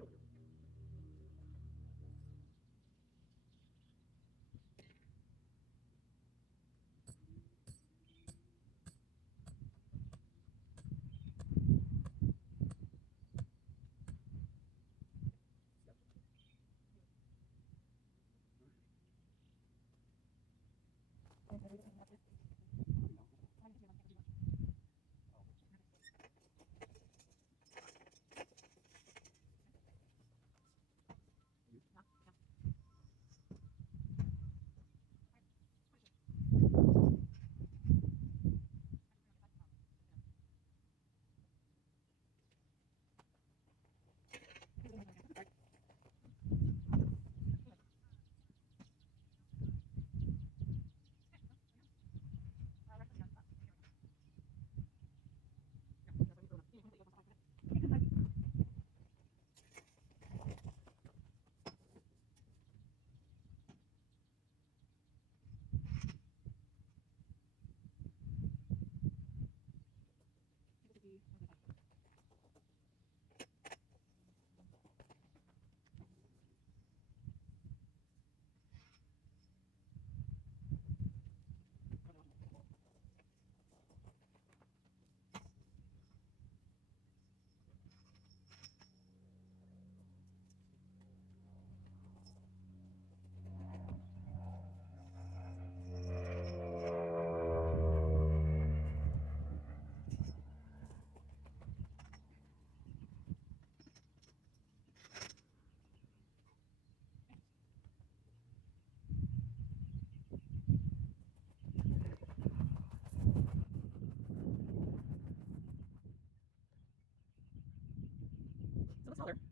It's a little smaller than it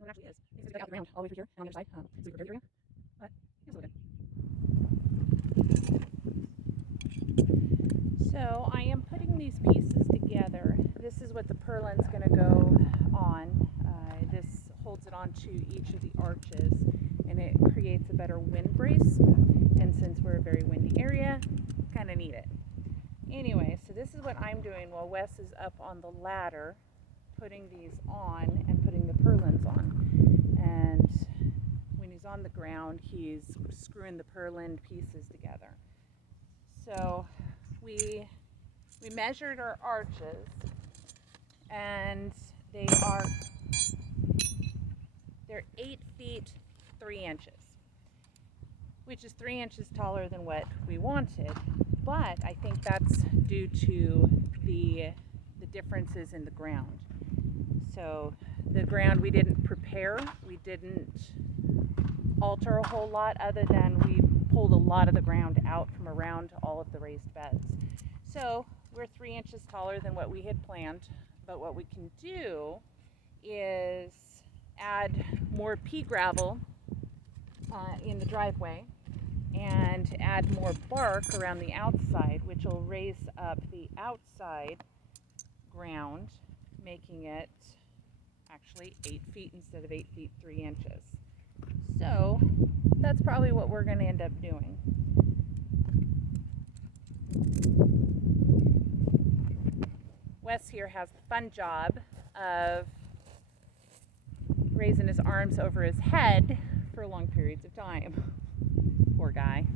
actually is. It's going to out the ground all the way through here and on the other side. Super dirt area. But it's a little good. So I am putting these pieces together. This is what the purlin's going to go on. This holds it onto each of the arches and it creates a better wind brace. And since we're a very windy area, kind of need it. Anyway, so this is what I'm doing while Wes is up on the ladder putting these on and putting the purlins on. And when he's on the ground, he's screwing the purlin pieces together. So we measured our arches and they're 8 feet 3 inches, which is 3 inches taller than what we wanted. But I think that's due to the differences in the ground. So the ground we didn't prepare, we didn't alter a whole lot other than we pulled a lot of the ground out from around all of the raised beds. So we're 3 inches taller than what we had planned, but what we can do is add more pea gravel in the driveway and add more bark around the outside, which will raise up the outside ground, making it actually 8 feet instead of 8 feet 3 inches. So that's probably what we're going to end up doing. Wes here has the fun job of raising his arms over his head for long periods of time. Poor guy.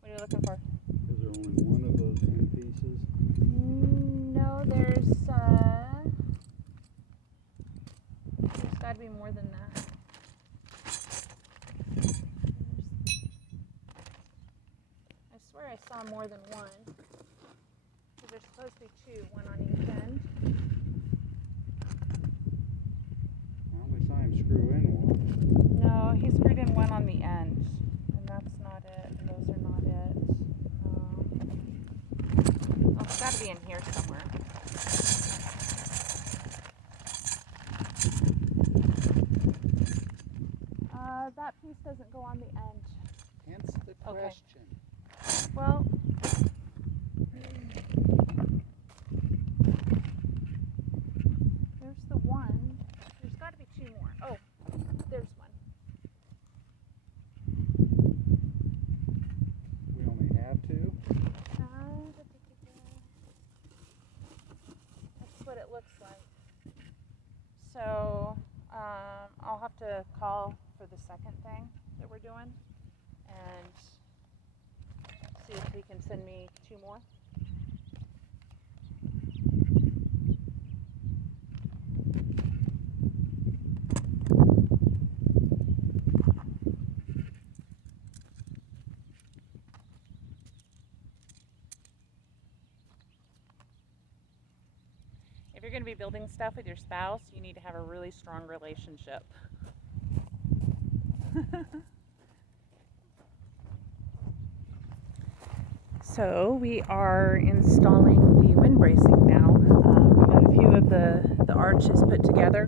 What are you looking for? Is there only one of those end pieces? No, there's got to be more than that. I swear I saw more than one. Because there's supposed to be two, one on each end. I only saw him screw in one. No, he screwed in one on the end. And that's not it. And those are not it. Oh, it's got to be in here somewhere. That piece doesn't go on the end. Hence the question. Well, there's the one. There's got to be two more. Oh, there's one. We only have two? That's what it looks like. to call for the second thing that we're doing and see if he can send me 2 more. If you're going to be building stuff with your spouse, you need to have a really strong relationship. So we are installing the wind bracing now. We got a few of the arches put together,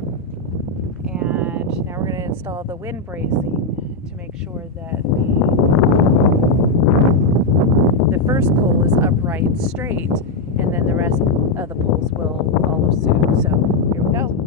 and now we're going to install the wind bracing to make sure that the first pole is upright straight, and then the rest of the poles will follow suit. So here we go.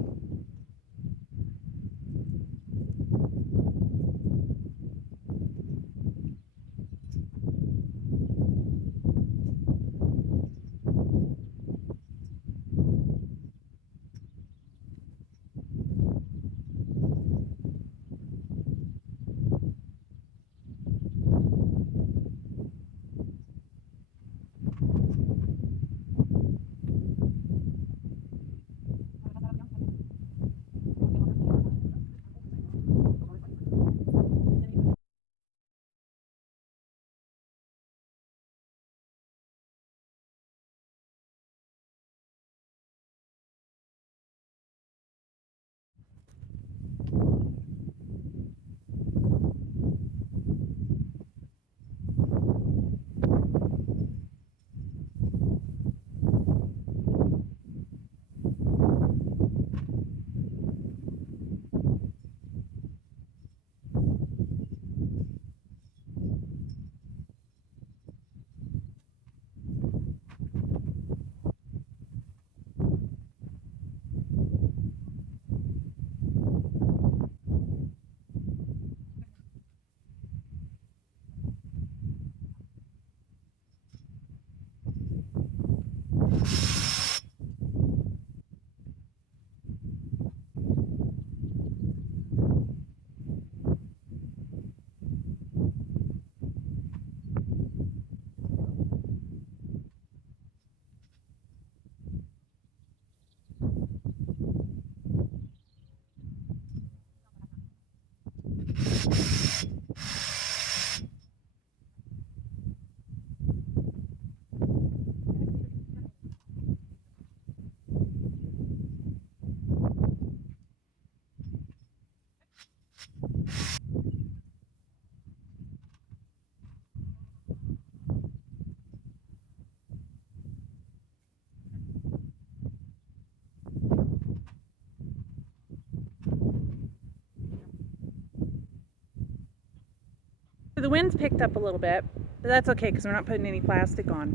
The wind's picked up a little bit, but that's okay because we're not putting any plastic on.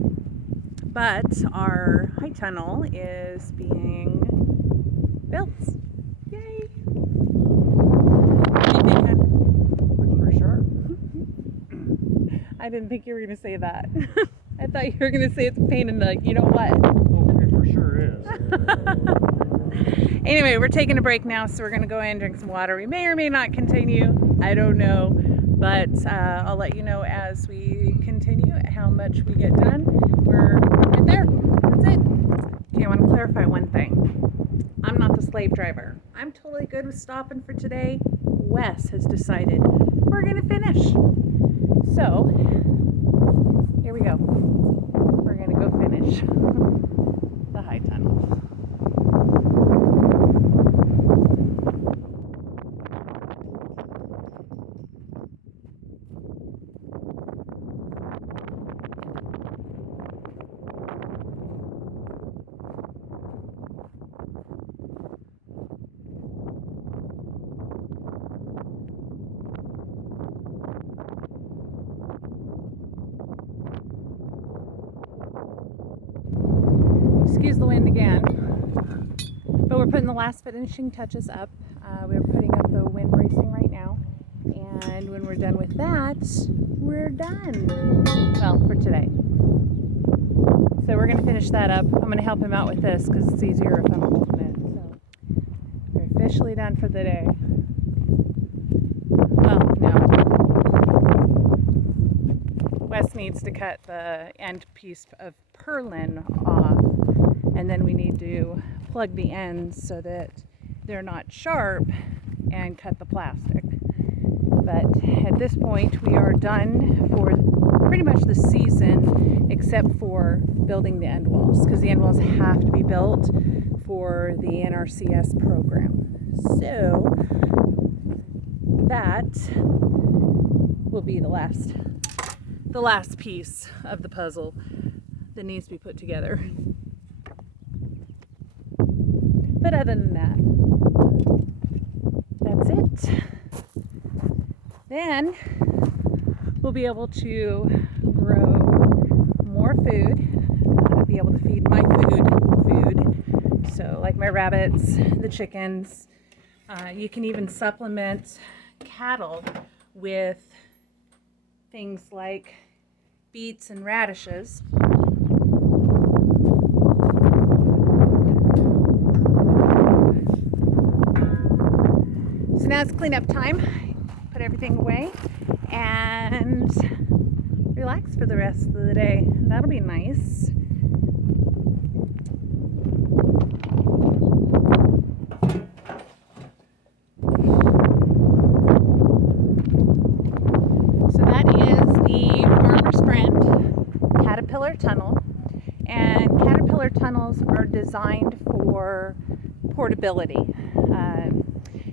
But our high tunnel is being built. Yay! What do you think, hon? Looks pretty sharp. I didn't think you were going to say that. I thought you were going to say it's a pain in the you know what. Oh, it for sure is. Anyway, we're taking a break now, so we're going to go in and drink some water. We may or may not continue. I don't know. But I'll let you know as we continue how much we get done. We're right there. That's it. Okay, I want to clarify one thing. I'm not the slave driver. I'm totally good with stopping for today. Wes has decided we're going to finish. So, here we go. We're going to go finish the high tunnel. Excuse the wind again, but we're putting the last finishing touches up. We're putting up the wind bracing right now, and when we're done with that, we're done. Well, for today. So we're going to finish that up. I'm going to help him out with this because it's easier if I'm holding it. So we're officially done for the day. Wes needs to cut the end piece of purlin off, and then we need to plug the ends so that they're not sharp and cut the plastic. But at this point we are done for pretty much the season, except for building the end walls, because the end walls have to be built for the NRCS program. So that will be the last piece of the puzzle that needs to be put together. But other than that, that's it. Then we'll be able to grow more food, be able to feed my food. So like my rabbits, the chickens. You can even supplement cattle with things like beets and radishes. So now it's cleanup time. Put everything away and relax for the rest of the day. That'll be nice. So that is the Farmer's Friend Caterpillar Tunnel, and Caterpillar tunnels are designed for portability.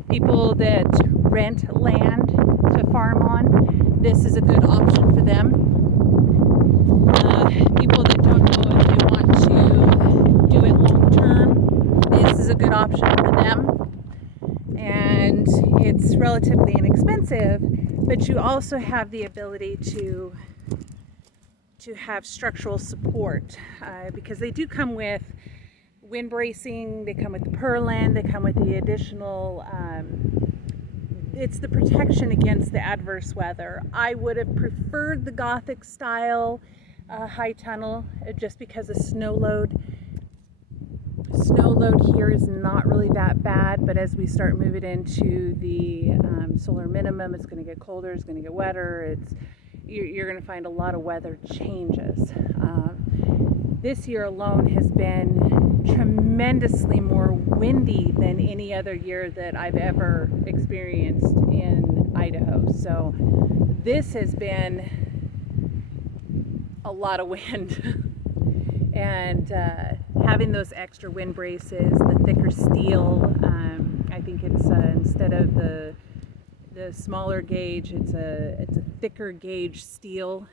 People that rent land to farm on, this is a good option for them. People that don't know if they want to do it long term, this is a good option for them. And it's relatively inexpensive, but you also have the ability to have structural support, because they do come with wind bracing, they come with the purlin, they come with the additional it's the protection against the adverse weather. I would have preferred the Gothic style high tunnel, just because the snow load here is not really that bad, but as we start moving into the solar minimum, it's going to get colder, it's going to get wetter, you're going to find a lot of weather changes. This year alone has been tremendously more windy than any other year that I've ever experienced in Idaho. So this has been a lot of wind. And having those extra wind braces, the thicker steel, I think it's instead of the smaller gauge, it's a thicker gauge steel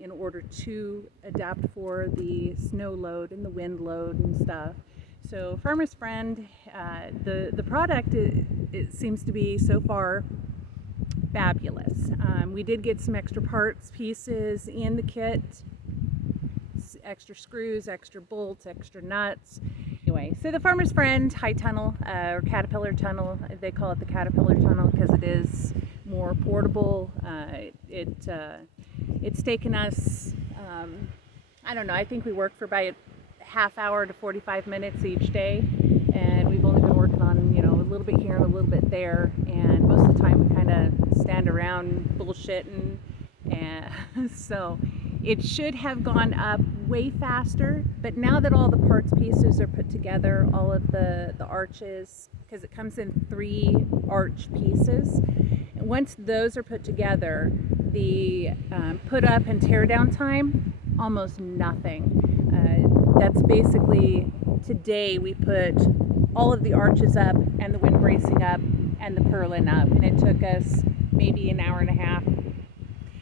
in order to adapt for the snow load and the wind load and stuff. So Farmer's Friend, the product, it seems to be so far fabulous. We did get some extra parts, pieces in the kit, extra screws, extra bolts, extra nuts. Anyway, so the Farmer's Friend high tunnel, or Caterpillar tunnel, they call it the Caterpillar tunnel because it is more portable. It's taken us, I don't know, I think we worked for about a half hour to 45 minutes each day, and we've only been working on, a little bit here and a little bit there, and most of the time we kind of stand around bullshitting, and so it should have gone up way faster. But now that all the parts pieces are put together, all of the arches, because it comes in 3 arch pieces, once those are put together, the put up and tear down time, almost nothing. That's basically, today we put all of the arches up and the wind bracing up and the purlin up, and it took us maybe an hour and a half.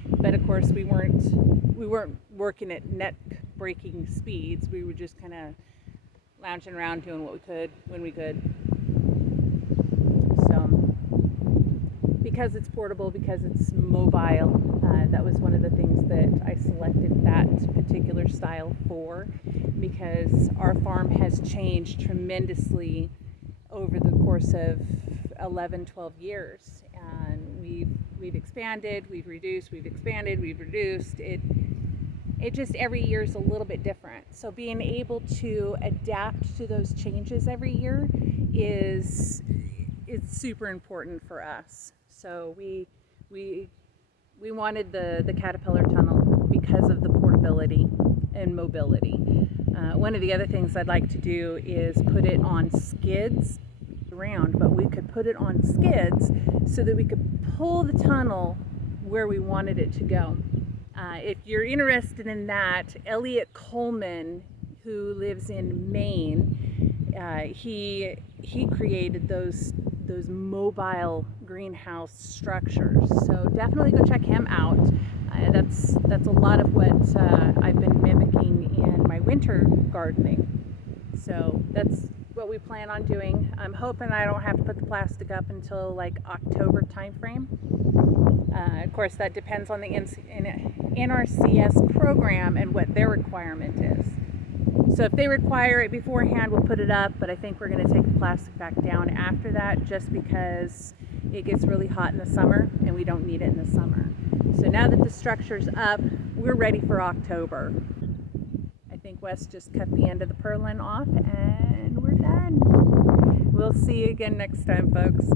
But of course we weren't working at neck breaking speeds. We were just kind of lounging around doing what we could when we could. So because it's portable, because it's mobile, that was one of the things that I selected that particular style for, because our farm has changed tremendously over the course of 11-12 years, and we've expanded, we've reduced, we've expanded, we've reduced. It just every year is a little bit different. So being able to adapt to those changes every year is super important for us. So we wanted the Caterpillar tunnel because of the portability and mobility. One of the other things I'd like to do is put it on skids around, but we could put it on skids so that we could pull the tunnel where we wanted it to go. If you're interested in that, Elliot Coleman, who lives in Maine, he created those mobile greenhouse structures. So definitely go check him out. That's a lot of what I've been mimicking in my winter gardening. So that's what we plan on doing. I'm hoping I don't have to put the plastic up until like October timeframe. Of course, that depends on the NRCS program and what their requirement is. So if they require it beforehand, we'll put it up, but I think we're going to take the plastic back down after that, just because it gets really hot in the summer and we don't need it in the summer. So now that the structure's up, we're ready for October. I think Wes just cut the end of the purlin off and we're done. We'll see you again next time, folks.